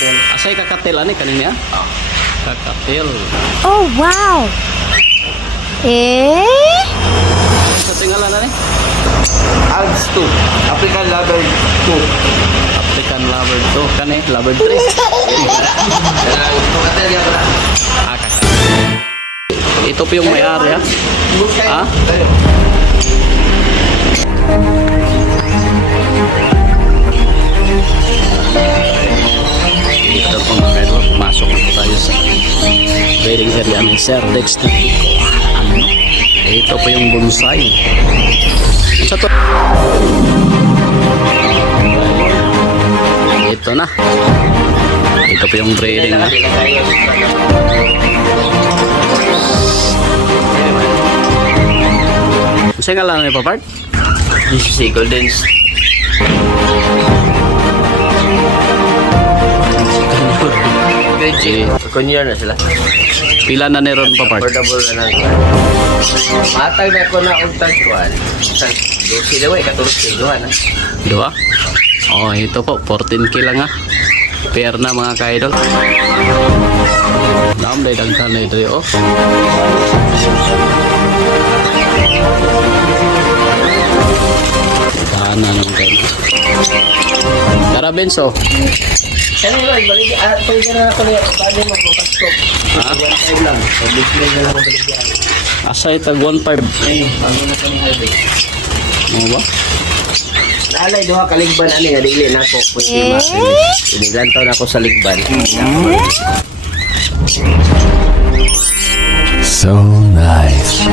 Asay kakatil ani kanina? Kakatil. Oh, wow! Eh? Sa tingala na ni? Ads 2. African Lover 2. African lover 2. Kani, lover 3. Kakatil. Ito po yung may-ari ha? Ha? Dito po mga kaidol, pumasok na po tayo sa wedding area ni Sir Dexter Pico. Ano? Ito po yung bonsai. Sa to. Ito na. Ito po yung breeding na. Kasi nga lang pa part? This is a golden Okay. Kunyar na sila. Pila na ni ron pa part? Affordable na lang. Matag na ko na og tagkuan. Dosi daw ay 14 duha na. Dua? Oh, ito po. 14K lang ha. Pair na mga ka-idol. Naam, day daghan na ito oh. Tahanan ng kayo. Tara, Benso. Ano lang, balik pwede na ako na paano magpapaskop. Ha? 1.5 lang. So, display na lang ako baligyan. Asay tag 1.5. Ayun, ano na kami highway. Ano ba? Nalay duha ka ligban ani nga dili na ko pwede ma. Inigantaw na ako sa ligban. So nice.